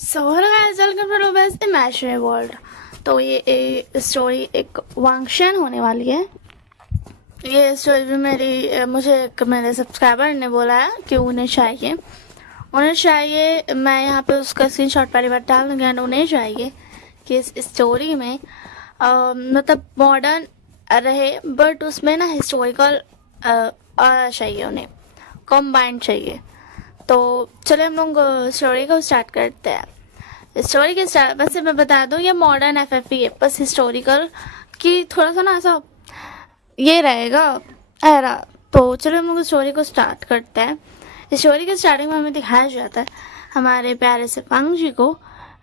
So hello guys, welcome to best imaginary world. तो ये story एक वांगशन होने वाली है। ये स्टोरी भी मुझे मेरे सब्सक्राइबर ने बोला है कि उन्हें चाहिए। मैं यहाँ पे उसका स्क्रीनशॉट पहली बार डाल दूँगी एंड उन्हें चाहिए कि इस स्टोरी में मतलब मॉडर्न रहे बट उसमें ना हिस्टोरिकल चाहिए, उन्हें कॉम्बाइंड चाहिए। तो चले हम लोग स्टोरी को स्टार्ट करते हैं। स्टोरी के स्टार्ट वैसे मैं बता दूं, ये मॉडर्न एफएफई है, बस हिस्टोरिकल की थोड़ा सा ना ऐसा ये रहेगा एरा। तो चलो हम लोग स्टोरी को स्टार्ट करते हैं। स्टोरी के स्टार्टिंग में हमें दिखाया जाता है हमारे प्यारे से पंग जी को,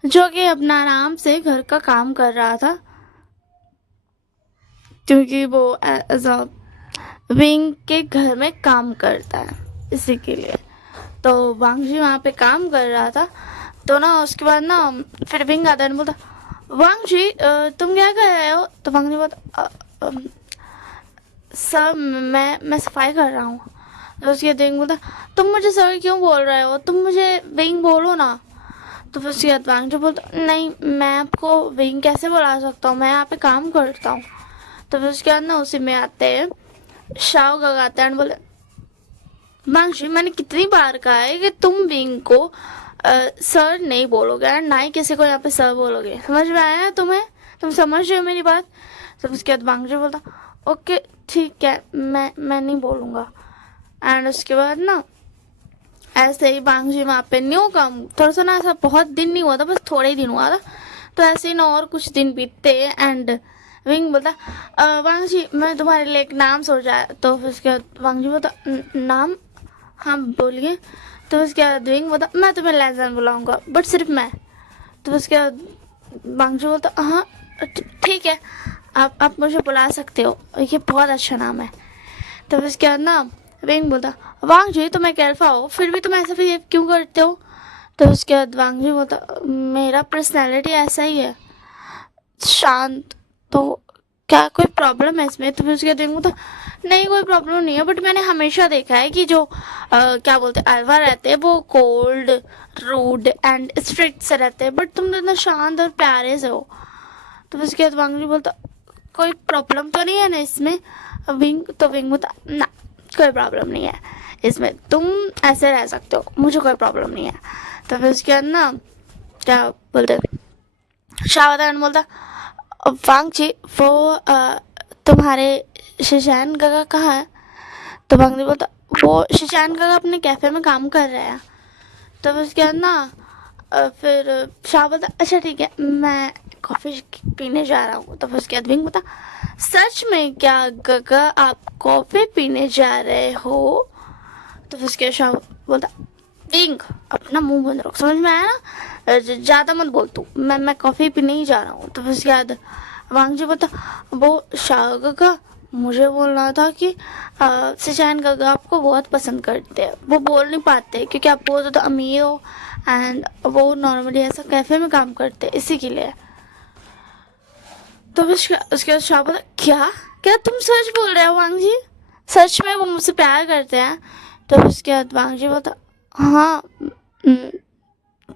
जो कि अपना आराम से घर का काम कर रहा था, क्योंकि वो एज अ विंग के घर में काम करता है इसी के लिए। तो वांग जी वहाँ पे काम कर रहा था। तो ना उसके बाद ना फिर विंग आता है, बोलता वांग जी तुम क्या कर रहे हो? तो वांग जी बोलता सर मैं सफाई कर रहा हूँ। तो उसके विंग बोलता तुम मुझे सर क्यों बोल रहे हो, तुम मुझे विंग बोलो ना। तो फिर उसके बाद वांग जी बोलता नहीं, मैं आपको विंग कैसे बुला सकता हूँ, मैं यहाँ पे काम करता हूँ। तो फिर उसके बाद ना उसी में आते हैं शाओ गगाते हैं, बोले मांगशी मैंने कितनी बार कहा है कि तुम विंग को सर नहीं बोलोगे और ना ही किसी को यहाँ पे सर बोलोगे, समझ में आया तुम्हें? तुम समझ रहे हो मेरी बात? तो उसके बाद मांगशी बोलता ओके ठीक है, मैं नहीं बोलूँगा। एंड उसके बाद ना ऐसे ही बांगजी वहाँ पे न्यू कम थोड़ा सा ना, ऐसा बहुत दिन नहीं हुआ था, बस थोड़े ही दिन हुआ था। तो ऐसे ही ना और कुछ दिन बीतते एंड विंग बोलता वांगजी मैं तुम्हारे लिए एक नाम सोचा है। तो फिर उसके बाद वांगजी बोलता नाम? हाँ बोलिए। तो उसके बाद विंग बोलता मैं तुम्हें लैजन बुलाऊंगा बट सिर्फ मैं। तो उसके बाद वांगजी बोलता हाँ ठीक है, आप मुझे बुला सकते हो, ये बहुत अच्छा नाम है। तो उसके बाद ना विंग बोलता वांग जी तुम एक एल्फा हो, फिर भी तुम ऐसा बिहेव क्यों करते हो? तो उसके बाद वांग जी बोलता मेरा पर्सनैलिटी ऐसा ही है, शांत। तो क्या कोई प्रॉब्लम है इसमें? तो फिर उसके बाद विंग बोलता नहीं कोई प्रॉब्लम नहीं है, बट मैंने हमेशा देखा है कि जो क्या बोलते हैं अल्फा रहते हैं वो कोल्ड रूड एंड स्ट्रिक्ट से रहते हैं, बट तुम तो इतना शांत और प्यारे से हो। तो उसके बाद वांग जी बोलता कोई प्रॉब्लम तो नहीं है ना इसमें? विंग तो विंग बोलता ना कोई प्रॉब्लम नहीं है इसमें, तुम ऐसे रह सकते हो, मुझे कोई प्रॉब्लम नहीं है। तो फिर उसके बाद ना क्या बोलते शावदान बोलता वांग जी वो तुम्हारे शिशान काका कहाँ है? तो वांग जी बोलता वो शिशान काका अपने कैफे में काम कर रहे हैं। तो फिर उसके बाद ना फिर शाह बोलता अच्छा ठीक है मैं कॉफ़ी पीने जा रहा हूँ। तो फिर उसके बाद विंग बोलता सच में क्या गगा आप कॉफ़ी पीने जा रहे हो? तो फिर उसके बाद शाह बोलता विंग अपना मुंह बंद रखो, समझ में आया ना? ज़्यादा मत बोल तू, मैं कॉफ़ी पीने ही जा रहा हूँ। तो फिर उसके बाद वांग जी बोलता वो शाह गगा मुझे बोलना था कि सिशान गगा आपको बहुत पसंद करते हैं, वो बोल नहीं पाते क्योंकि आप बहुत ज़्यादा अमीर हो एंड वो नॉर्मली ऐसा कैफे में काम करते हैं इसी के लिए। तो फिर उसके बाद शाह बोला क्या क्या तुम सच बोल रहे हो वांग जी? सच में वो मुझसे प्यार करते हैं? तो फिर उसके बाद वांग जी बोलता हाँ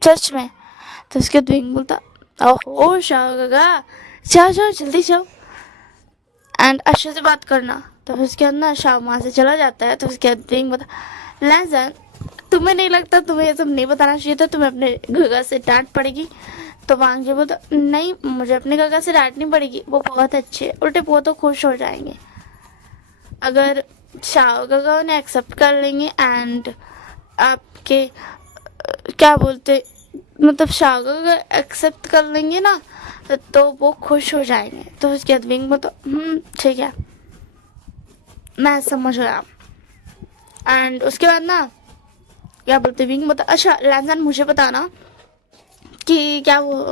सच में। तो उसके बाद विंग बोलता ओहो शाह गगा जाओ जाओ जल्दी जाओ एंड अच्छे से बात करना। तो फिर उसके बाद ना शाह वहाँ से चला जाता है। तो उसके बाद विंग बोलता लैजन तुम्हें नहीं लगता तुम्हें ये सब नहीं बताना चाहिए था, तुम्हें अपने गगा से डांट पड़ेगी? तो वांग जी बोलता नहीं मुझे अपने गगा से डांटनी पड़ेगी, वो बहुत अच्छे उल्टे वो तो खुश हो जाएंगे अगर शाह गगा उन्हें एक्सेप्ट कर लेंगे एंड आपके क्या बोलते मतलब शाह गगा एक्सेप्ट कर लेंगे ना तो वो खुश हो जाएंगे। तो उसके बाद विंग बोलता ठीक है मैं समझ गया। एंड उसके बाद ना क्या बोलते विंग बोलता अच्छा लैंसन मुझे बताना कि क्या वो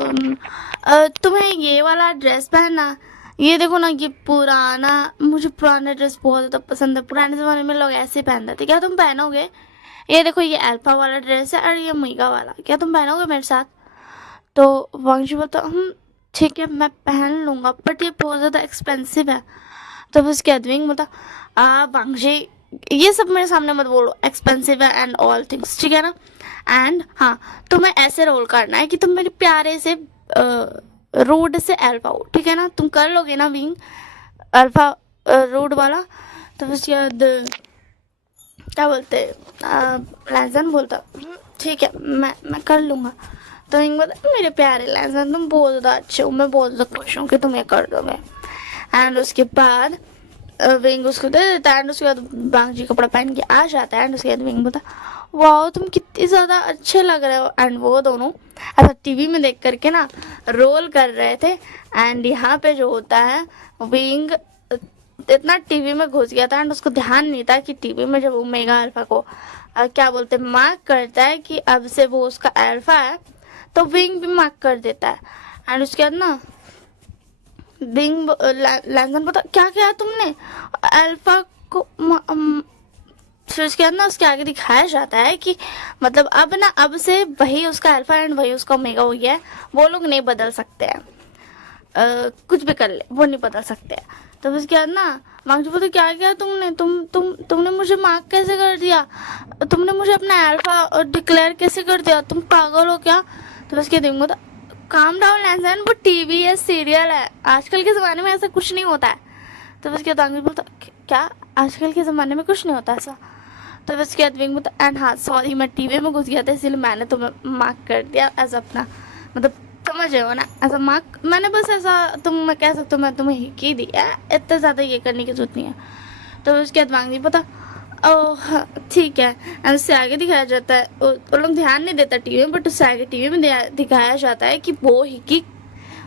तुम्हें ये वाला ड्रेस पहनना, ये देखो ना ये पुराना, मुझे पुराना ड्रेस बहुत ज़्यादा पसंद है, पुराने ज़माने में लोग ऐसे पहनते थे, क्या तुम पहनोगे? ये देखो ये अल्फा वाला ड्रेस है और ये मीगा वाला, क्या तुम पहनोगे मेरे साथ? तो वांगशी बोलता ठीक है मैं पहन लूँगा बट ये बहुत ज़्यादा एक्सपेंसिव है। तो फिर उसके बाद विंग बोलता वांगशी ये सब मेरे सामने मत बोलो, एक्सपेंसिव है एंड ऑल थिंग्स, ठीक है ना? एंड हाँ, तुम्हें ऐसे रोल करना है कि तुम मेरे प्यारे से रोड से अल्फा हो, ठीक है ना? तुम कर लोगे ना विंग अल्फा रोड वाला? तो उसके बाद क्या बोलते लैंसन बोलता ठीक है मैं कर लूँगा। तो विंग बोलता मेरे प्यारे लैंसन तुम बहुत ज़्यादा अच्छे हो, मैं बहुत ज़्यादा खुश हूँ कि तुम ये कर दोगे। एंड उसके बाद विंग उसको दे देता है एंड उसके बाद बांगजी कपड़ा पहन के आ जाता है एंड उसके बाद विंग बोलता वाह तुम कितनी ज़्यादा अच्छे लग रहे हो। एंड वो दोनों ऐसा टीवी में देख करके ना रोल कर रहे थे। एंड यहाँ पे जो होता है विंग इतना टीवी में घुस गया था एंड उसको ध्यान नहीं था कि टीवी में जब ओमेगा अल्फा को क्या बोलते मार्क करता है कि अब से वो उसका अल्फा है, तो विंग भी मार्क कर देता है। एंड उसके बाद ना विंग लैंसन बोलता क्या किया तुमने अल्फा को फिर उसके बाद ना उसके आगे दिखाया जाता है कि मतलब अब से वही उसका अल्फा एंड वही उसका ओमेगा हो गया है, वो लोग नहीं बदल सकते हैं। कुछ भी कर ले वो नहीं बदल सकते हैं। तो उसके बाद ना मांगजू बोलते क्या किया तुमने तुमने मुझे मार्क कैसे कर दिया, तुमने मुझे अपना अल्फा डिक्लेयर कैसे कर दिया, तुम पागल हो क्या? तो उसके दिन बोलता काम डाउन लैंसन, वो टीवी है सीरियल है, आजकल के ज़माने में ऐसा कुछ नहीं होता है। तो उसके बाद आंगली बोलता क्या आजकल के ज़माने में कुछ नहीं होता ऐसा? तो उसके बाद विंग बोलता एंड हाँ सॉरी मैं टीवी में घुस गया था इसलिए मैंने तुम्हें मार्क कर दिया एज अपना, मतलब समझ रहे हो ना, ऐसा मार्क मैंने बस ऐसा तुम कह सकते हो मैं तुम्हें हिक ही दिया, इतना ज़्यादा ये करने की जरूरत नहीं है। तो उसके बाद वांगजी पता ओह ठीक है। एंड उससे आगे दिखाया जाता है वो लोग ध्यान नहीं देता टीवी में, बट उससे आगे टीवी में दिखाया जाता है कि वो हिकी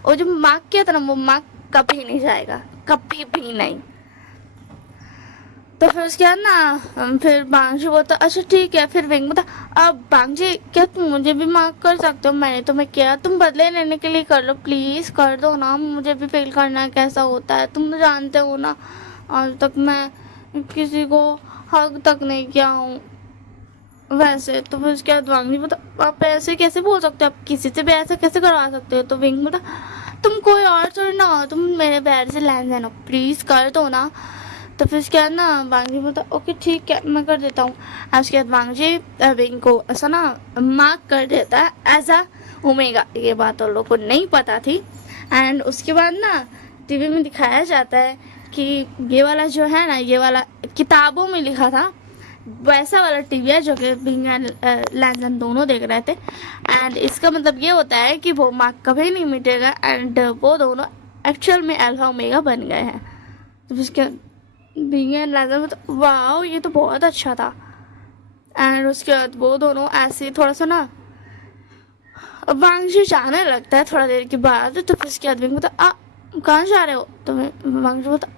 वो जो मार्क किया था ना वो मार्क कभी नहीं जाएगा, कभी भी नहीं। तो फिर उसके बाद ना फिर बांगजी बोलता अच्छा ठीक है। फिर विंग बोलता अब बांगजी क्या तुम मुझे भी मार्क कर सकते हो, मैंने तुम्हें किया, तुम बदले लेने के लिए कर लो प्लीज़ कर दो ना, मुझे भी फील करना है कैसा होता है, तुम तो जानते हो ना आज तक मैं किसी को हक तक नहीं किया हूँ वैसे। तो फिर उसके बाद वांगजी बोलता आप ऐसे कैसे बोल सकते हो, आप किसी से भी ऐसे कैसे करवा सकते हो? तो विंग बोलता तुम कोई और थोड़ी ना हो, तुम मेरे पैर से लैंड हो, प्लीज़ कर दो ना। तो फिर उसके बाद ना वांगजी बोलता ओके ठीक है मैं कर देता हूँ। उसके बाद वांगजी विंग को ऐसा ना मार्क कर देता है एज अ ओमेगा, ये बात उन लोगों को नहीं पता थी। एंड उसके बाद ना टीवी में दिखाया जाता है कि ये वाला जो है ना ये वाला किताबों में लिखा था वैसा वाला टीवी है जो कि विंग एंड लैंसन दोनों देख रहे थे। एंड इसका मतलब ये होता है कि वो मार्क कभी नहीं मिटेगा एंड वो दोनों एक्चुअल में अल्फा ओमेगा बन गए हैं। तो उसके विंग एंड लैंसन तो वाह ये तो बहुत अच्छा था। एंड उसके बाद वो दोनों ऐसे थोड़ा सा ना वांगजी जाने लगता है थोड़ा देर के बाद। तो फिर उसके बाद विंग बोलता कहाँ जा रहे हो? तो वांगजी बोलता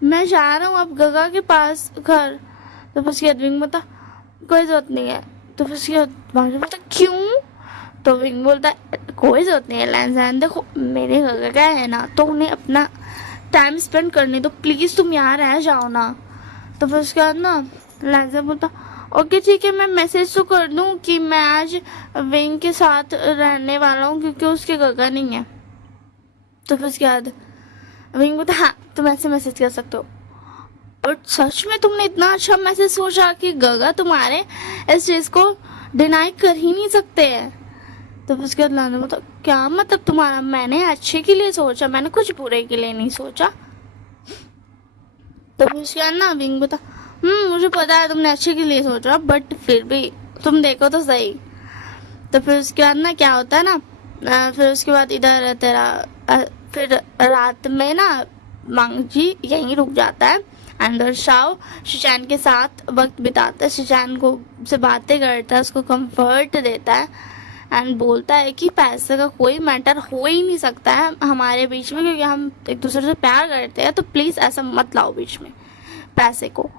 मैं जा रहा हूँ अब गगा के पास घर। तो फिर उसके बाद विंग बोलता कोई ज़रूरत नहीं है। तो फिर उसके बाद वांगजी बोलता क्यों? तो विंग बोलता कोई ज़रूरत नहीं है लैंसन, देखो मेरे गगा है ना तो उन्हें अपना टाइम स्पेंड करने दो, प्लीज़ तुम यहाँ रह जाओ ना। तो फिर उसके बाद ना लैंसन बोलता ओके ठीक है मैं मैसेज तो कर दूँ कि मैं आज विंग के साथ रहने वाला हूँ क्योंकि उसके गगा नहीं है। तो फिर उसके बाद विंग बोलता हाँ तुम ऐसे मैसेज कर सकते हो, और सच में तुमने इतना अच्छा मैसेज सोचा कि गगा तुम्हारे इस चीज़ को डिनाई कर ही नहीं सकते हैं। तो फिर उसके बाद लैंसन बोलता क्या मतलब तुम्हारा, मैंने अच्छे के लिए सोचा, मैंने कुछ बुरे के लिए नहीं सोचा। तो फिर उसके बाद ना विंग बोलता मुझे पता है तुमने अच्छे के लिए सोचा बट फिर भी तुम देखो तो सही। तो फिर उसके बाद ना क्या होता है ना फिर उसके बाद इधर तेरा फिर रात में ना वांगजी यहीं रुक जाता है एंड शाओ शिचैन के साथ वक्त बिताता है, शिचैन को से बातें करता है, उसको कंफर्ट देता है एंड बोलता है कि पैसे का कोई मैटर हो ही नहीं सकता है हमारे बीच में क्योंकि हम एक दूसरे से प्यार करते हैं, तो प्लीज़ ऐसा मत लाओ बीच में पैसे को।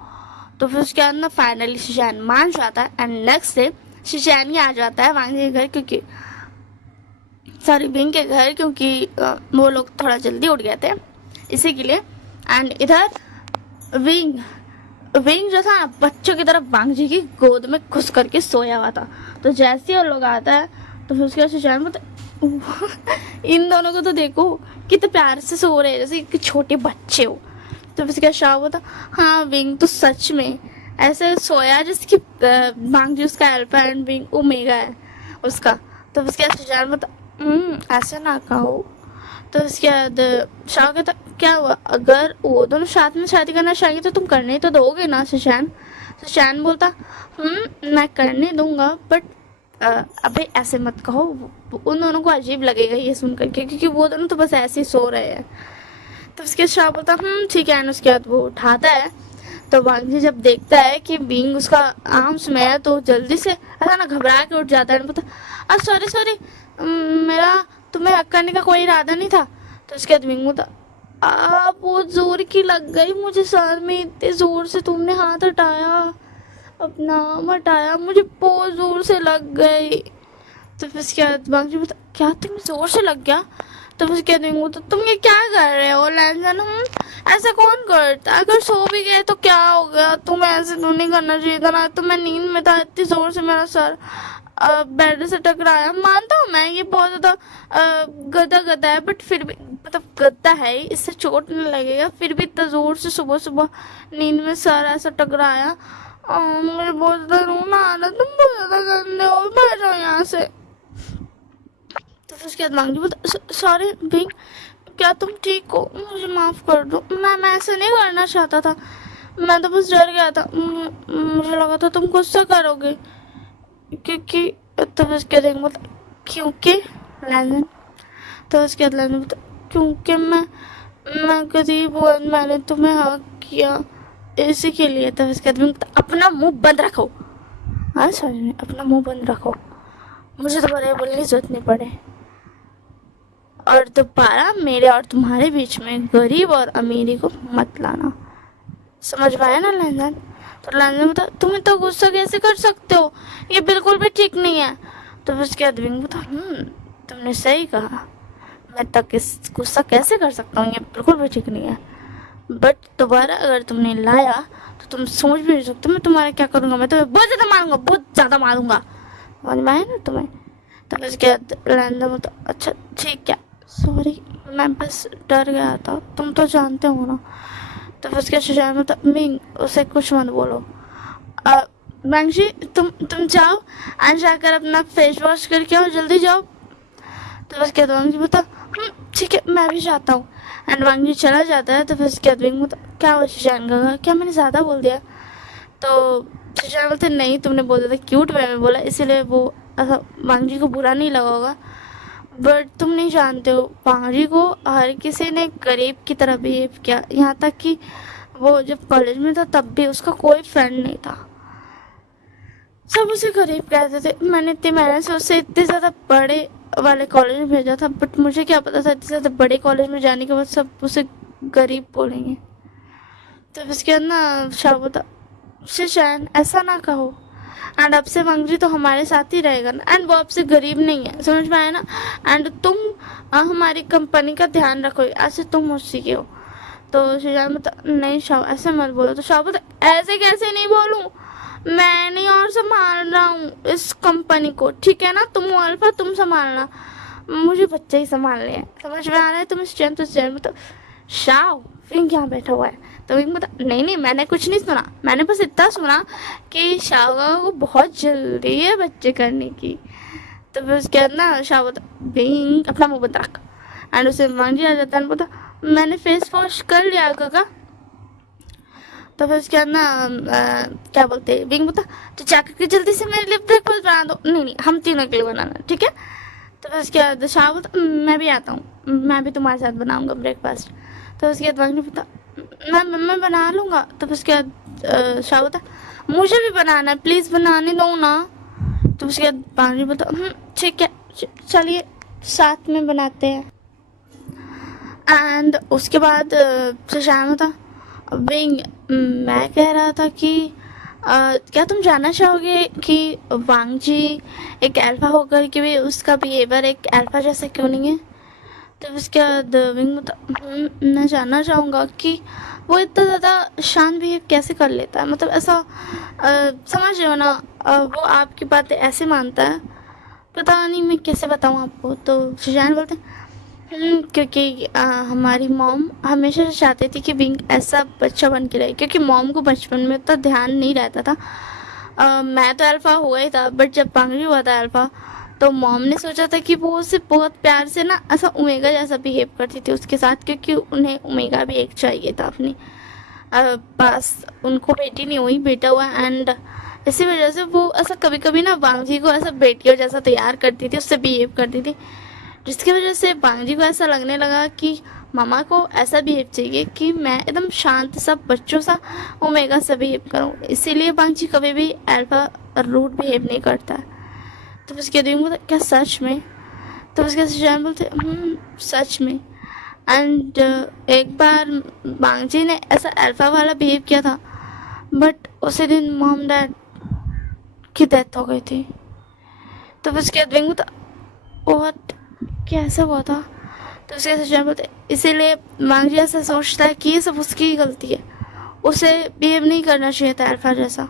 तो फिर उसके बाद ना फाइनली शिचैन मान जाता है एंड नेक्स्ट डे शिचैन ही आ जाता है वांगजी के घर क्योंकि सॉरी विंग के घर क्योंकि वो लोग थोड़ा जल्दी उठ गए थे इसी के लिए। एंड इधर विंग जो था ना बच्चों की तरफ वांगजी की गोद में घुस करके सोया हुआ था। तो जैसे ही वो लोग आता है तो फिर उसके बाद शिचैन बोलता इन दोनों को तो देखो कितने प्यार से सो रहे हैं जैसे कि छोटे बच्चे हो। तो फिर उसके बाद शाओ बोलता हाँ विंग तो सच में ऐसे सोया जिसकी मांग जी उसका अल्फा एंड बीइंग ओमेगा है उसका। तो उसके बाद सुजान बता ऐसे ना कहो। तो उसके बाद शाह कहता क्या हुआ, अगर वो दोनों साथ में शादी करना चाहेंगे तो तुम करने तो दोगे ना सुशान। सुशान बोलता मैं करने दूंगा बट अबे ऐसे मत कहो, उन दोनों को अजीब लगेगा ये सुन करके, क्योंकि वो दोनों तो बस ऐसे ही सो रहे हैं। तो उसके शाह बोलता ठीक है। एंड उसके बाद वो उठाता है। तो वांगजी जब देखता है कि बींग उसका आर्म्स में है तो जल्दी से ऐसा ना घबरा के उठ जाता है। बोलता सॉरी सॉरी, मेरा तुम्हें हक करने का कोई इरादा नहीं था। तो उसके बाद बींग बोलता बहुत जोर की लग गई मुझे सर में, इतने जोर से तुमने हाथ हटाया, अपना हटाया, मुझे बहुत जोर से लग गई। तो फिर उसके बाद वांगजी बोलता क्या तुम्हें जोर से लग गया। तो फिर कह देंगे तो तुम ये क्या कर रहे हो लैंसन, ऐसा कौन करता, अगर सो भी गए तो क्या हो गया, तुम्हें ऐसे तो नहीं करना चाहिए था ना, तो मैं नींद में था, इतनी जोर से मेरा सर बेड से टकराया। मानता हूँ मैं ये बहुत ज्यादा गदा गदा है, बट फिर भी मतलब गद्दा है, इससे चोट नहीं लगेगा, फिर भी इतना जोर से सुबह सुबह नींद में सर ऐसा टकराया। मुझे बहुत ज्यादा रोना आ रहा, तुम बहुत ज्यादा गंदे हो, भाग जाओ यहाँ से। तो फिर उसके बाद मांगी बोलता सॉरी बिंग, क्या तुम ठीक हो, मुझे माफ़ कर दो, मैं ऐसे नहीं करना चाहता था, मैं तो बस डर गया था, मुझे लगा था तुम गुस्सा करोगे, क्योंकि तो फिर उसके बाद बोलता क्योंकि लैंडन। तो उसके बाद लैंडन बोलता क्योंकि मैं गरीब हूँ, मैंने तुम्हें हक किया इसी के लिए। तो उसके बाद अपना मुंह बंद रखो, हाँ सॉरी अपना मुंह बंद रखो, मुझे तो बड़े बोलने की जरूरत नहीं पड़े, और दोबारा मेरे और तुम्हारे बीच में गरीब और अमीरी को मत लाना, समझ पाया ना लैंडन। तो लैंडन बता तुम तो गुस्सा कैसे कर सकते हो, ये बिल्कुल भी ठीक नहीं है। तो फिर उसके बाद विंग बता तुमने सही कहा, मैं तक इस गुस्सा कैसे कर सकता हूँ, ये बिल्कुल भी ठीक नहीं है, बट दोबारा अगर तुमने लाया तो तुम सोच भी नहीं सकते मैं तुम्हारा क्या करूँगा, मैं तुम्हें बहुत ज़्यादा मारूंगा, बहुत ज़्यादा मारूंगा, समझ में आया ना तुम्हें। तो फिर उसके बाद लैंडन बता अच्छा ठीक है, सॉरी मैं बस डर गया था, तुम तो जानते हो ना। तो फिर उसके सुजान में मिंग उसे कुछ मत बोलो, मांगजी तुम जाओ एंड जाकर अपना फेस वॉश करके आओ, जल्दी जाओ। तो उसके बाद वांगजी बता ठीक है मैं भी जाता हूँ। एंड वांगजी चला जाता है। तो फिर उसके बाद विंग बता क्या हुआ सुजान का, क्या मैंने ज़्यादा बोल दिया। तो सुजान बोलते नहीं तुमने बोल दिया था, क्यूट वे में बोला, इसीलिए वो ऐसा वांगजी को बुरा नहीं लगा होगा, बट तुम नहीं जानते हो पांगजी को हर किसी ने गरीब की तरह बिहेव किया, यहाँ तक कि वो जब कॉलेज में था तब भी उसका कोई फ्रेंड नहीं था, सब उसे गरीब कहते थे। मैंने इतनी मेहनत से उसे इतने ज़्यादा बड़े वाले कॉलेज में भेजा था, बट मुझे क्या पता था इतने ज़्यादा बड़े कॉलेज में जाने के बाद सब उसे गरीब बोलेंगे। तो इसके बाद ना शाह बता शिशान ऐसा ना कहो, एंड अब से वांगजी तो हमारे साथ ही रहेगा ना, एंड वो अब से गरीब नहीं है, समझ में आया ना। एंड तुम हमारी कंपनी का ध्यान रखो, ऐसे तुम उसी के हो। तो शिजान बता नहीं शाह ऐसे मत बोलो। तो शाह बता ऐसे कैसे नहीं बोलूँ, मैं नहीं और संभाल रहा हूँ इस कंपनी को, ठीक है ना, तुम हो अल्फा तुम संभालना, मुझे बच्चे ही संभालने हैं, समझ में आ रहा है तुम्हें स्ट्रेंथ। तो स्ट्रेंथ बता शाह विंग यहाँ बैठा हुआ है। तो विंग बता नहीं मैंने कुछ नहीं सुना, मैंने बस इतना सुना कि शाह को बहुत जल्दी है बच्चे करने की। तो फिर उसके बाद ना शाह बता विंग अपना मुंह बंद रख, एंड उसे मांझी आ जाता है, बता मैंने फेस वॉश कर लिया काका। तो फिर उसके बाद ना क्या बोलते हैं विंग बता तो जाकर के जल्दी से मेरे लिए ब्रेकफास्ट बना दो, नहीं हम तीनों के लिए बनाना, ठीक है। तो फिर उसके बाद शाह बता मैं भी आता हूँ, मैं भी तुम्हारे साथ बनाऊँगा ब्रेकफास्ट। तो उसके बाद वांगजी बता मैं बना लूँगा। तो फिर उसके बाद शाह बता मुझे भी बनाना है, प्लीज़ बनाने दो ना। तो उसके बाद वांगजी बता ठीक है चलिए साथ में बनाते हैं। एंड उसके बाद शाह बता विंग मैं कह रहा था कि क्या तुम जानना चाहोगे कि वांगजी एक अल्फा होकर के भी उसका बिहेवियर एक अल्फा जैसा क्यों नहीं है। तो उसके बाद विंग मैं जानना चाहूँगा कि वो इतना ज़्यादा शांत बिहेव कैसे कर लेता है, मतलब ऐसा समझ रहे हो ना, वो आपकी बातें ऐसे मानता है, पता नहीं मैं कैसे बताऊँ आपको। तो सुजान बोलते हैं क्योंकि हमारी मॉम हमेशा से चाहती थी कि विंग ऐसा बच्चा बन के रहे, क्योंकि मॉम को बचपन में उतना ध्यान नहीं रहता था। मैं तो अल्फ़ा हुआ ही था, बट जब बांग्री हुआ था अल्फ़ा, तो मॉम ने सोचा था कि वो उसे बहुत प्यार से ना ऐसा ओमेगा जैसा बिहेव करती थी उसके साथ, क्योंकि उन्हें ओमेगा भी एक चाहिए था अपनी पास। उनको बेटी नहीं हुई, बेटा हुआ, एंड इसी वजह से वो ऐसा कभी कभी ना बांग्जी को ऐसा बेटियों जैसा तैयार करती थी, उससे बिहेव करती थी, जिसकी वजह से बांग्जी को ऐसा लगने लगा कि मामा को ऐसा बिहेव चाहिए कि मैं एकदम शांत सा बच्चों सा ओमेगा से बिहेव करूँ। इसीलिए बांग्जी कभी भी अल्फा रूड बिहेव नहीं करता है। तो उसके दिन बोलते क्या सच में? तो उसके सुजान बोलते सच में। एंड एक बार बांग्जी ने ऐसा अल्फा वाला बिहेव किया था, बट उसी दिन मॉम डैड की डेथ हो गई थी। तो उसके बाद बोलता बहुत क्या ऐसा हुआ था? तो उसके सुजान बोलते इसीलिए बांग्जी ऐसा सोचता है कि ये सब उसकी ही गलती है, उसे बिहेव नहीं करना चाहिए था अल्फा जैसा,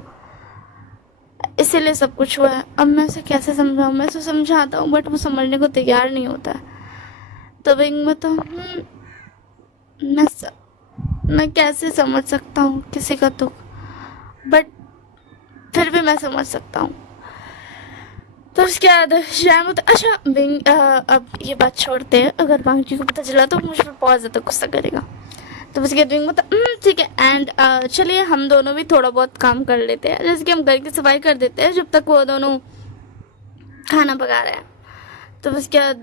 इसीलिए सब कुछ हुआ है। अब मैं उसे कैसे समझाऊँ? मैं उसे समझाता हूँ बट वो समझने को तैयार नहीं होता है। तो विंग में तो मैं कैसे समझ सकता हूँ किसी का दुख, बट फिर भी मैं समझ सकता हूँ। तो उसके बाद शैम होता अच्छा विंग अब ये बात छोड़ते हैं, अगर बांग्जी को पता चला तो मुझ पर बहुत ज़्यादा गुस्सा करेगा। तो उसके बाद विंग होता ठीक है, एंड चलिए हम दोनों भी थोड़ा बहुत काम कर लेते हैं, जैसे कि हम घर की सफाई कर देते हैं जब तक वो दोनों खाना पका रहे हैं। तो उसके बाद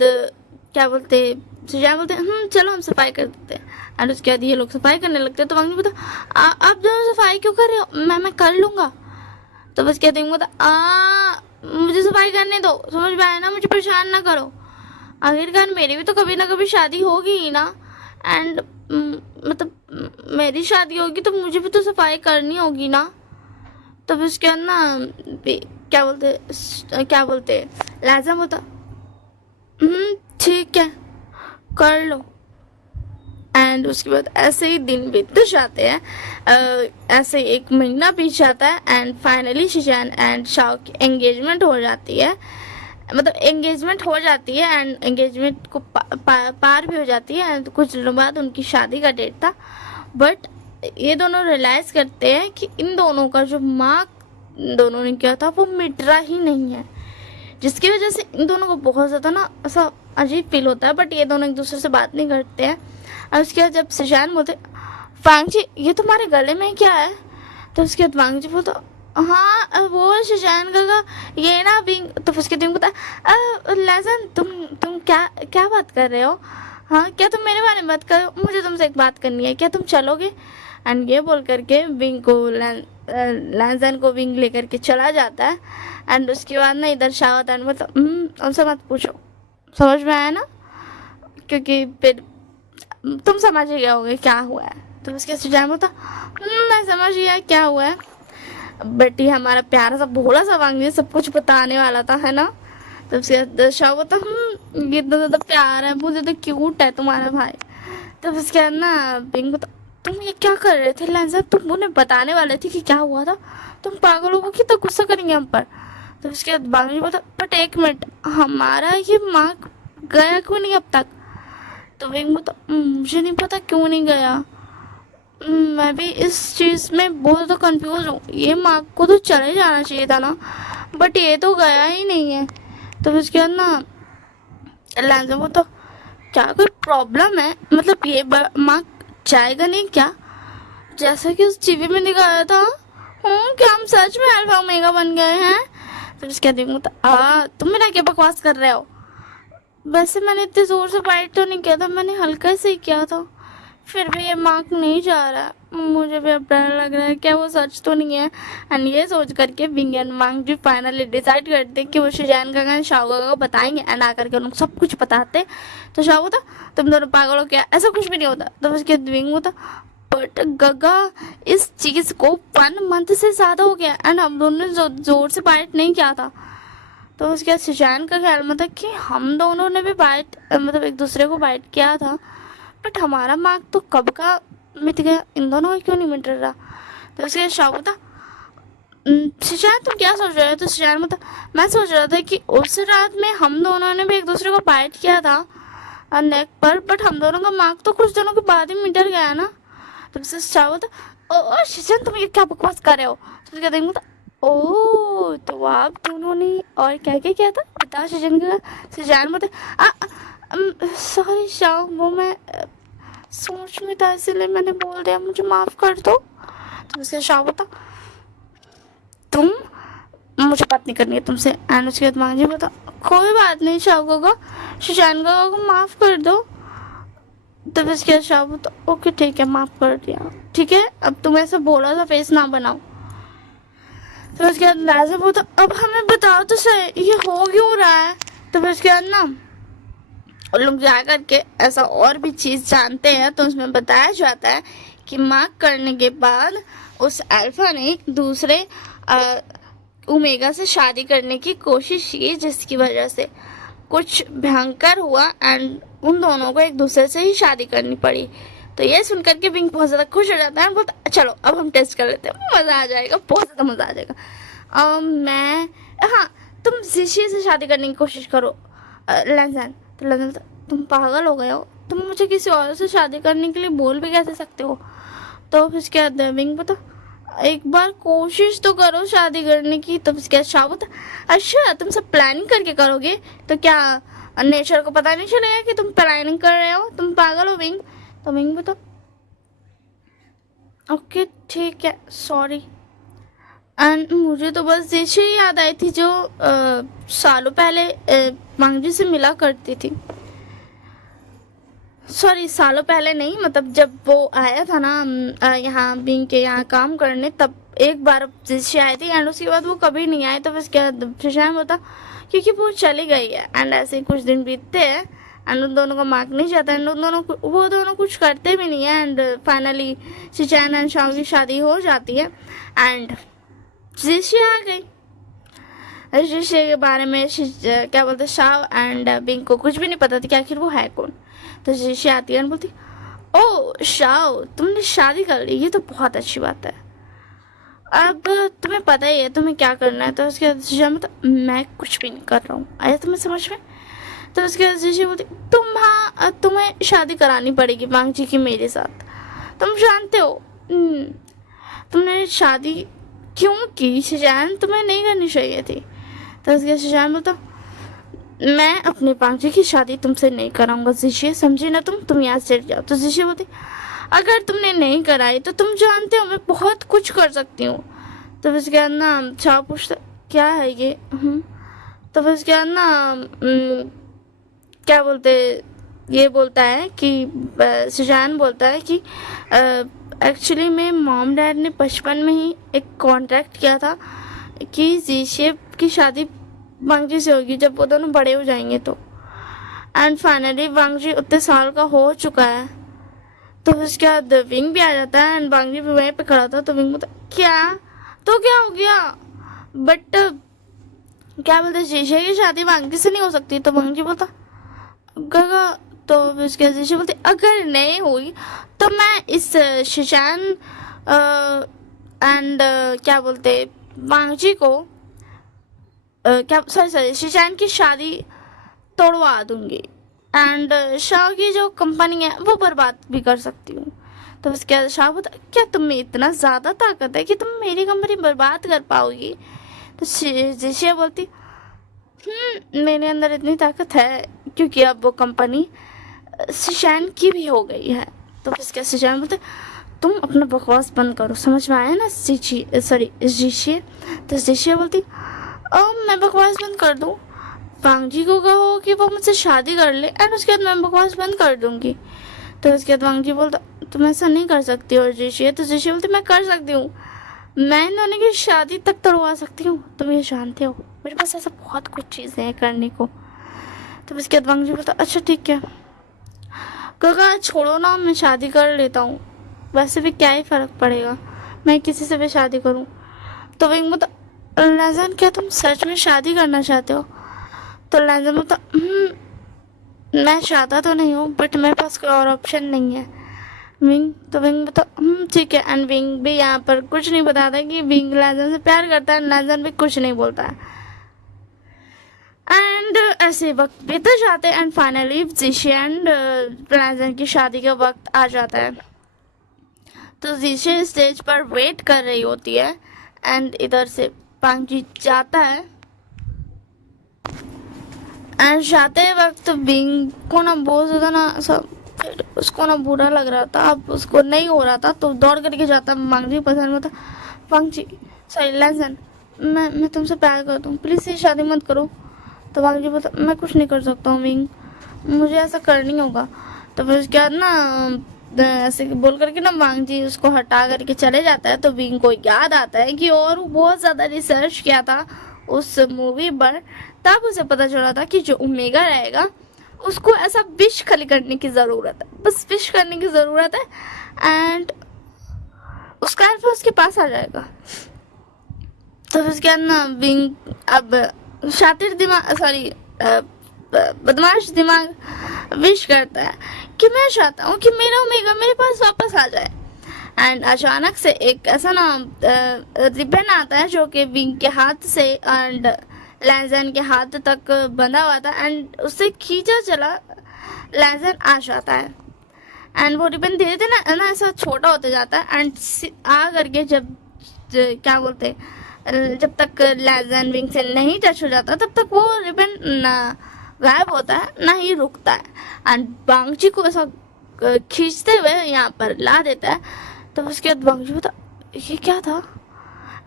क्या बोलते सुजान बोलते चलो हम सफाई कर देते हैं, एंड उसके बाद ये लोग सफाई करने लगते हैं। तो बांग्जी बोलता आप दोनों सफाई क्यों कर रहे हो? मैं कर लूँगा। तो बस कहते हैं बोलता मुझे सफाई करने दो, समझ में आया ना, मुझे परेशान ना करो। आखिरकार मेरी भी तो कभी ना कभी शादी होगी ही ना, एंड मतलब मेरी शादी होगी तो मुझे भी तो सफाई करनी होगी ना। तो फिर उसके बाद ना क्या बोलते लाजम होता ठीक है कर लो। एंड उसके बाद ऐसे ही दिन बीतते जाते हैं, ऐसे एक महीना बीत जाता है, and finally Shizan and Shao की एंगेजमेंट हो जाती है। मतलब एंगेजमेंट हो जाती है एंड एंगेजमेंट को पार भी हो जाती है, एंड कुछ दिनों बाद उनकी शादी का डेट था। बट ये दोनों रियलाइज़ करते हैं कि इन दोनों का जो मार्क दोनों ने किया था वो मिट रहा ही नहीं है, जिसकी वजह से इन दोनों को बहुत ज़्यादा ना ऐसा अजीब फील होता है। बट ये दोनों एक दूसरे से बात नहीं करते हैं। और उसके बाद जब शिजान बोलते वांगजी ये तुम्हारे गले में क्या है? तो उसके बाद वांगजी बोलता हाँ वो शिजान का ये ना विंग। तो उसके दिन बोलता लेजन तुम क्या बात कर रहे हो? हाँ क्या तुम मेरे बारे में बात कर रहे हो? मुझे तुमसे एक बात करनी है, क्या तुम चलोगे? एंड ये बोल करके विंग को लैंजन को विंग लेकर के चला जाता है। एंड उसके बाद ना इधर शावत एंड मतलब उनसे मत पूछो, समझ में आया ना, क्योंकि फिर तुम समझ ही गए होगे क्या हुआ है। तो उसके सुजान बोलता मैं समझ गया क्या हुआ है, बट ये हमारा प्यारा सा भोला सा वांगजी सब कुछ बताने वाला था, है ना। तो उसके शाह बोलता ये इतना ज़्यादा प्यार है, बहुत ज़्यादा क्यूट है तुम्हारा भाई। तो उसके बाद ना बिंग बोलता तुम ये क्या कर रहे थे लैंजा? तुम उन्हें बताने वाले थे कि क्या हुआ था, तुम पागल हो कितना गुस्सा करेंगे हम पर। तो उसके बाद बांग्जी बोलता बट एक मिनट, हमारा ये मार्क गया क्यों नहीं अब तक? तो विंग बोलता मुझे नहीं पता क्यों नहीं गया, मैं भी इस चीज़ में बहुत ज़्यादा कंफ्यूज हूँ। ये मार्क को तो चले जाना चाहिए था ना, बट ये तो गया ही नहीं है। तो उसके बाद ना लैंजा बोलता क्या कोई प्रॉब्लम है? मतलब ये मार्क जाएगा नहीं क्या, जैसा कि उस टीवी में दिखाया था? क्या हम सच में अल्फा ओमेगा बन गए हैं? तो उसके बाद तुम मेरा क्या बकवास कर रहे हो? वैसे मैंने इतने ज़ोर से बाइट तो नहीं किया था, मैंने हल्का से ही किया था, फिर भी ये मार्क नहीं जा रहा। मुझे भी अब डर लग रहा है क्या वो सच तो नहीं है। एंड ये सोच करके विंग एंड वांगजी फाइनली डिसाइड करते कि वो शिजान का गान शाओगा को बताएंगे, एंड आकर के उनको सब कुछ बताते। तो शाओ होता तुम दोनों पागल हो क्या, ऐसा कुछ भी नहीं होता। तो उसके विंग होता बट गगा इस चीज़ को 1 मंथ से ज़्यादा हो गया एंड हम दोनों ने ज़ोर से बाइट नहीं किया था। तो उसके बाद शिजान का ख्याल में था कि हम दोनों ने भी बाइट मतलब एक दूसरे को बाइट किया था, बट हमारा मार्क तो कब का मिट गया, इन दोनों का क्यों नहीं मिट रहा। तो उसके शौक था शिजान तुम क्या सोच रहे हो? तो शिजान मैं सोच रहा था कि उस रात में हम दोनों ने भी एक दूसरे को बाइट किया था, नेक पर, बट हम दोनों का मार्क तो कुछ दिनों के बाद ही मिटर गया ना। तब से क्या हुआ था, ओ शिजन तुम ये क्या बकवास कर रहे हो। तो क्या देखूँ था, ओ तो आप दोनों ने और क्या क्या किया था बता शिजन का। शिजन बोलते सॉरी शाह, वो मैं सोच में था इसलिए मैंने बोल दिया, मुझे माफ कर दो। तो उसके शाह बोलता तुम, मुझे बात नहीं करनी है तुमसे। एंड उसके बाद मांझी बोलता कोई बात नहीं शाह को, शिशान को माफ कर दो। तो फिर उसके बाद शाह बोलता ओके ठीक है माफ कर दिया, ठीक है अब तुम ऐसा बोला था फेस ना बनाओ। तो उसके बाद लाजम बोलता अब हमें बताओ तो सही ये हो क्यों रहा है। तो फिर उसके बाद ना और लोग जा करके ऐसा और भी चीज़ जानते हैं, तो उसमें बताया जाता है कि मार्क करने के बाद उस अल्फा ने एक दूसरे ओमेगा से शादी करने की कोशिश की, जिसकी वजह से कुछ भयंकर हुआ एंड उन दोनों को एक दूसरे से ही शादी करनी पड़ी। तो ये सुनकर के विंग बहुत ज़्यादा खुश हो जाता है, बहुत चलो अब हम टेस्ट कर लेते हैं, मज़ा आ जाएगा, बहुत ज़्यादा मज़ा आ जाएगा। मैं हाँ तुम जिशी से शादी करने की कोशिश करो लंजन। तो लंजन तुम पागल हो गए हो, तुम मुझे किसी और से शादी करने के लिए बोल भी कैसे सकते हो। तो फिर क्या विंग बता एक बार कोशिश तो करो शादी करने की। तो क्या शाह बता अच्छा तुम सब प्लानिंग करके करोगे, तो क्या नेचर को पता नहीं चलेगा कि तुम प्लानिंग कर रहे हो, तुम पागल हो विंग। तो विंग बता ओके ठीक है सॉरी। एंड मुझे तो बस जिशी याद आई थी जो सालों पहले मांगजी से मिला करती थी। सॉरी सालों पहले नहीं, मतलब जब वो आया था ना यहाँ बिंग के यहाँ काम करने, तब एक बार जिशी आई थी एंड उसके बाद वो कभी नहीं आई। तो फिर क्या शिशान होता क्योंकि वो चली गई है एंड ऐसे ही कुछ दिन बीतते हैं एंड उन दोनों का मार्क नहीं जाता एंड वो दोनों कुछ करते भी नहीं है एंड फाइनली शिशान एंड शाह की शादी हो जाती है एंड जिशी आ गई। जिशी के बारे में क्या बोलते शाह एंड बिंग को कुछ भी नहीं पता था कि आखिर वो है कौन। तो जिशी आती है और बोलती ओ शाह तुमने शादी कर ली, ये तो बहुत अच्छी बात है, अब तुम्हें पता ही है तुम्हें क्या करना है। तो उसके बाद मतलब मैं कुछ भी नहीं कर रहा हूँ, आया तुम्हें समझ में। तो उसके बाद जिशी बोलती तुम्हें शादी करानी पड़ेगी मांगजी की मेरे साथ, तुम जानते हो तुमने शादी क्यों की शिजान, तुम्हें नहीं करनी चाहिए थी। तो उसके शिजान बोलता मैं अपने पांची की शादी तुमसे नहीं कराऊंगा जिशी, समझी ना तुम यहाँ से जाओ। तो जिशी बोलती अगर तुमने नहीं कराई तो तुम जानते हो मैं बहुत कुछ कर सकती हूँ। तो फिर उसके बाद ना शाह पूछता क्या है ये। तो फिर उसके बाद ना क्या बोलते ये बोलता है कि शिजान बोलता है कि एक्चुअली में मॉम डैड ने बचपन में ही एक कॉन्ट्रैक्ट किया था कि जिशी की शादी वांगजी से होगी जब वो दोनों बड़े हो जाएंगे। तो एंड फाइनली वांगजी उतने साल का हो चुका है। तो उसके बाद विंग भी आ जाता है एंड वांगजी भी वहीं पे खड़ा था। तो विंग बोलता क्या तो क्या हो गया, बट क्या बोलते शीशे की शादी वांगजी से नहीं हो सकती। तो वांगजी बोलता गगा। तो उसके शीशे बोलते अगर नहीं हुई तो मैं इस शिशान एंड क्या बोलते वांगजी को क्या सॉरी शिशान की शादी तोड़वा दूंगी एंड शाह की जो कंपनी है वो बर्बाद भी कर सकती हूँ। तो उसके बाद शाह बोलता क्या तुम में इतना ज़्यादा ताकत है कि तुम मेरी कंपनी बर्बाद कर पाओगी। तो जिशिया बोलती मेरे अंदर इतनी ताकत है क्योंकि अब वो कंपनी शिशान की भी हो गई है। तो उसके शिशान बोलते तुम अपना बकवास बंद करो, समझ में आया ना जिशिया। तो जिशिया बोलती मैं बकवास बंद कर दूँ, वांगजी को कहो कि वो मुझसे शादी कर ले एंड उसके बाद मैं बकवास बंद कर दूंगी। तो उसके बाद वांगजी बोलता तुम ऐसा नहीं कर सकती और जिशी। तो जिशी बोलती मैं कर सकती हूँ, मैं इन दोनों की शादी तक तोड़वा सकती हूँ, तुम ये जानते हो मेरे पास ऐसा बहुत कुछ चीज़ें हैं करने को। तो उसके बाद वांगजी बोलता अच्छा ठीक है काका छोड़ो ना मैं शादी कर लेता हूँ, वैसे भी क्या ही फ़र्क पड़ेगा मैं किसी से भी शादी करूँ। तो विंग बोलता लैजन क्या तुम सच में शादी करना चाहते हो। तो लैजन बोलता मैं चाहता तो नहीं हूँ बट मेरे पास कोई और ऑप्शन नहीं है विंग। तो विंग बोलता ठीक है एंड विंग भी यहाँ पर कुछ नहीं बताता कि विंग लैजन से प्यार करता है, लैजन भी कुछ नहीं बोलता है। एंड ऐसे वक्त बीते जाते एंड फाइनली जीशी एंड प्लाजन की शादी का वक्त आ जाता है। तो जीशी स्टेज पर वेट कर रही होती है एंड इधर से पांगजी जाता है एंड जाते वक्त बिंग को ना बहुत ज़्यादा ना सब उसको ना बुरा लग रहा था। अब उसको नहीं हो रहा था तो दौड़ करके जाता मांगजी पसंद में था। पांगजी सॉरी लेसन, मैं तुमसे प्यार करता हूँ, प्लीज़ ये शादी मत करो। तो मांगजी बोलता मैं कुछ नहीं कर सकता हूँ बिंग, मुझे ऐसा करनी होगा। तो फिर उसके बाद ना ऐसे बोल करके ना मांगजी उसको हटा करके चले जाता है। तो बिंग को याद आता है कि और बहुत ज़्यादा रिसर्च किया था उस मूवी पर, तब उसे पता चला था कि जो ओमेगा रहेगा उसको ऐसा विश खाली करने की ज़रूरत है, बस विश करने की ज़रूरत है एंड उसका अल्फा उसके पास आ जाएगा। तो उसके बाद ना बिंग अब शातिर दिमाग सॉरी बदमाश दिमाग विश करता है कि मैं चाहता हूँ कि मेरा ओमेगा मेरे पास वापस आ जाए। एंड अचानक से एक ऐसा ना रिबन आता है जो कि बिंग के हाथ से एंड लैंजन के हाथ तक बंधा हुआ था एंड उससे खींचा चला लैंजन आ जाता है एंड वो रिबन धीरे धीरे ना ऐसा छोटा होते जाता है एंड आ करके जब क्या बोलते जब तक लैंजन विंग से नहीं टच हो जाता तब तक वो रिबन ना गायब होता है ना ही रुकता है एंड बांगची को ऐसा खींचते हुए यहाँ पर ला देता है। तो उसके बाद बांगची होता ये क्या था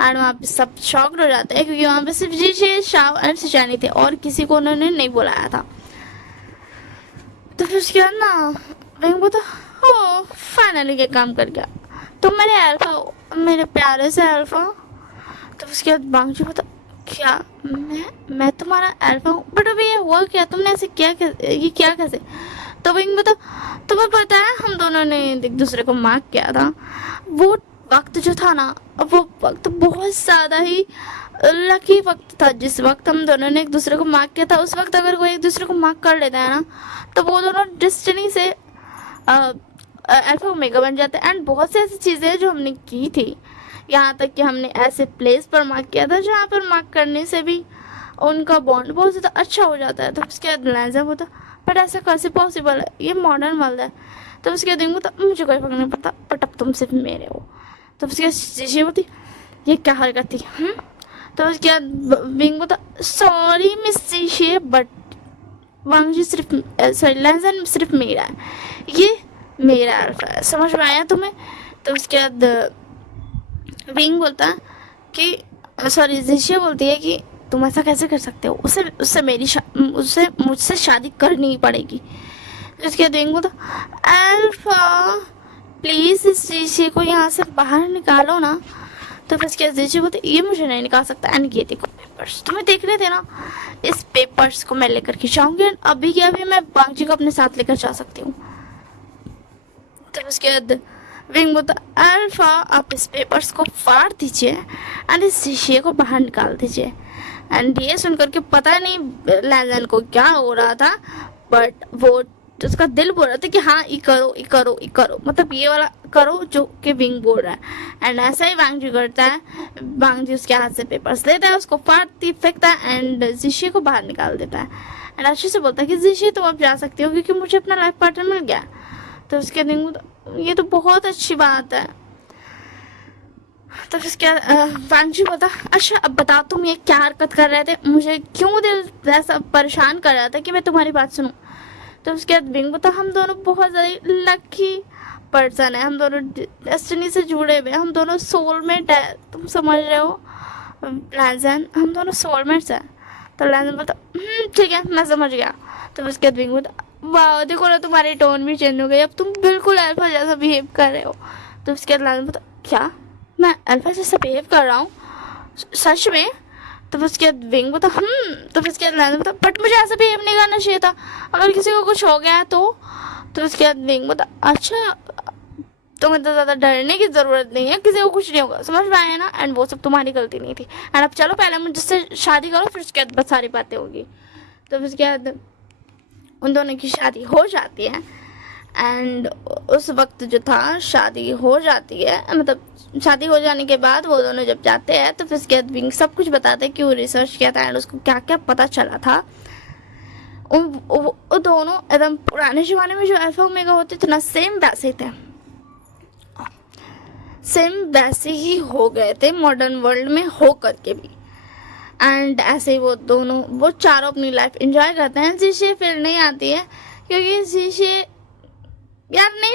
एंड वहाँ पे सब शॉक्ड हो जाते हैं क्योंकि वहाँ पे सिर्फ जी शाव एंड सिचानी थे और किसी को उन्होंने नहीं बुलाया था। तो फिर उसके बाद ना विंग बोलता हो फाइनली ये काम कर गया, तुम मेरे अल्फा हो, मेरे प्यारे से अल्फा। तो उसके बाद बांगची बोलता क्या मैं तुम्हारा अल्फा हूँ, बट अभी ये हुआ क्या, तुमने ऐसे किया ये क्या कैसे। तो विंग बोलता तुम्हें पता है हम दोनों ने एक दूसरे को मार्क किया था, वो वक्त जो था ना वो वक्त बहुत ज़्यादा ही लकी वक्त था। जिस वक्त हम दोनों ने एक दूसरे को मार्क किया था उस वक्त अगर कोई एक दूसरे को मार्क कर लेता है ना तो वो दोनों डेस्टिनी से अल्फा ओमेगा बन जाते हैं। एंड बहुत सी ऐसी चीज़ें जो हमने की थी, यहाँ तक कि हमने ऐसे प्लेस पर मार्क किया था जहाँ पर मार्क करने से भी उनका बॉन्ड बहुत ज़्यादा अच्छा हो जाता है। तो उसके बाद लैंजन होता बट ऐसा कैसे पॉसिबल है, ये मॉडर्न वर्ल्ड है। तो उसके बाद होता मुझे कोई फर्क नहीं पड़ता बट अब तुम सिर्फ मेरे हो। तो उसके बाद शीशी होती ये क्या हरकत थी। तो उसके बाद बिंग बोलता सॉरी मिस शीशी बट वांगजी सिर्फ सॉरी लैंजन सिर्फ मेरा है, ये मेरा अल्फा है, समझ में आया तुम्हें। तो उसके बाद विंग बोलता कि सॉरी शीशी बोलती है कि तुम ऐसा कैसे कर सकते हो, उससे मुझसे शादी करनी ही पड़ेगी। उसके बाद विंग बोलता अल्फा प्लीज़ इस शीशे को यहाँ से बाहर निकालो ना। तो फिर उसके शीशे बोलते ये मुझे नहीं निकाल सकता एंड ये देखो पेपर्स तुम्हें देख रहे थे ना, इस पेपर्स को मैं लेकर के जाऊँगी एंड अभी के अभी मैं बांगची को अपने साथ लेकर जा सकती हूँ। तो उसके बाद विंग बोलता अल्फा आप इस पेपर्स को फाड़ दीजिए एंड इस शीशे को बाहर निकाल दीजिए। एंड ये सुनकर के पता नहीं लैंजन को क्या हो रहा था बट वो उसका दिल बोल रहा था कि हाँ ये करो मतलब ये वाला करो जो कि विंग बोल रहा है। एंड ऐसा ही बांगजी करता है, बांगजी उसके हाथ से पेपर्स लेता है, उसको फाड़ती फेंकता है एंड शीशे को बाहर निकाल देता है एंड अच्छे से बोलता है कि शीशे तुम अब जा सकती हो क्योंकि मुझे अपना लाइफ पार्टनर मिल गया। तो उसके दिन ये तो बहुत अच्छी बात है। तो फिर क्या वांगजी बोलता अच्छा अब बताओ तुम ये क्या हरकत कर रहे थे, मुझे क्यों दिल ऐसा परेशान कर रहा था कि मैं तुम्हारी बात सुनूं। तो उसके बाद विंग बोलता हम दोनों बहुत ज़्यादा लकी पर्सन है, हम दोनों डेस्टिनी से जुड़े हुए, हम दोनों सोलमेट है, तुम समझ रहे हो लैंजन, हम दोनों सोलमेट्स हैं। तो लैंजन बोलता ठीक है मैं समझ गया। तो उसके बाद विंग बोलता वाह देखो ना तुम्हारी टोन भी चेंज हो गई, अब तुम बिल्कुल अल्फा जैसा बिहेव कर रहे हो। तो उसके बाद लैंजन बोलता क्या मैं अल्फा जैसा बिहेव कर रहा हूँ सच में। तो फिर उसके बाद विंग बोलता तो फिर उसके बाद लैंजन बोलता बट मुझे ऐसा बिहेव नहीं करना चाहिए था, अगर किसी को कुछ हो गया तो। तो उसके बाद विंग बोलता अच्छा तुम्हें तो ज़्यादा डरने की ज़रूरत नहीं है, किसी को कुछ नहीं होगा, समझ में आया ना। एंड वो सब तुम्हारी गलती नहीं थी एंड अब चलो पहले मुझसे शादी करो फिर उसके बाद बहुत सारी बातें होगी। तो फिर उसके बाद उन दोनों की शादी हो जाती है एंड उस वक्त जो था शादी हो जाती है, मतलब शादी हो जाने के बाद वो दोनों जब जाते हैं तो फिर उसके बाद विंग सब कुछ बताते हैं कि वो रिसर्च किया था एंड उसको क्या क्या पता चला था। वो दोनों एकदम पुराने ज़माने में जो अल्फा ओमेगा होते थे ना, सेम वैसे ही थे, सेम वैसे ही हो गए थे मॉडर्न वर्ल्ड में हो करके भी। एंड ऐसे ही वो चारों अपनी लाइफ एंजॉय करते हैं। शीशे फिर नहीं आती है क्योंकि शीशे यार नहीं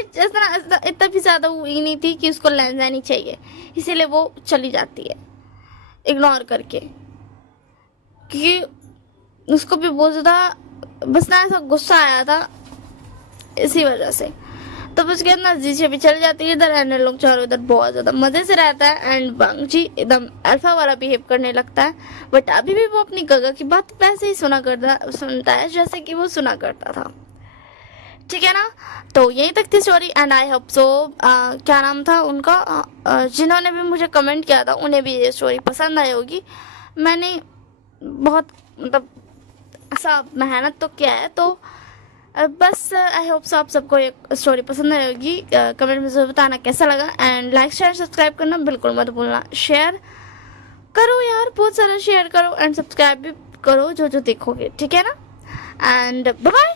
इतना भी ज़्यादा हुई नहीं थी कि उसको लेना नहीं चाहिए, इसीलिए वो चली जाती है इग्नोर करके, क्योंकि उसको भी बहुत ज़्यादा बस ना ऐसा गुस्सा आया था इसी वजह से। तो बस के ना जीशे भी चल जाती है इधर, एंड लोग चारों इधर बहुत ज़्यादा मज़े से रहता है एंड बंगजी एकदम अल्फा वाला बिहेव करने लगता है। बट अभी भी वो अपनी गगा की बात वैसे ही सुनता है जैसे कि वो सुना करता था, ठीक है ना। तो यहीं तक थी story and I hope so क्या नाम था उनका, जिन्होंने भी मुझे कमेंट किया था उन्हें भी ये स्टोरी पसंद आई होगी। मैंने बहुत मतलब ऐसा मेहनत तो किया है, तो बस आई होप सो आप सबको ये स्टोरी पसंद आई होगी। कमेंट में ज़रूर बताना कैसा लगा एंड लाइक शेयर सब्सक्राइब करना बिल्कुल मत भूलना। शेयर करो यार, बहुत सारा शेयर करो एंड सब्सक्राइब भी करो जो जो देखोगे, ठीक है ना। And bye bye.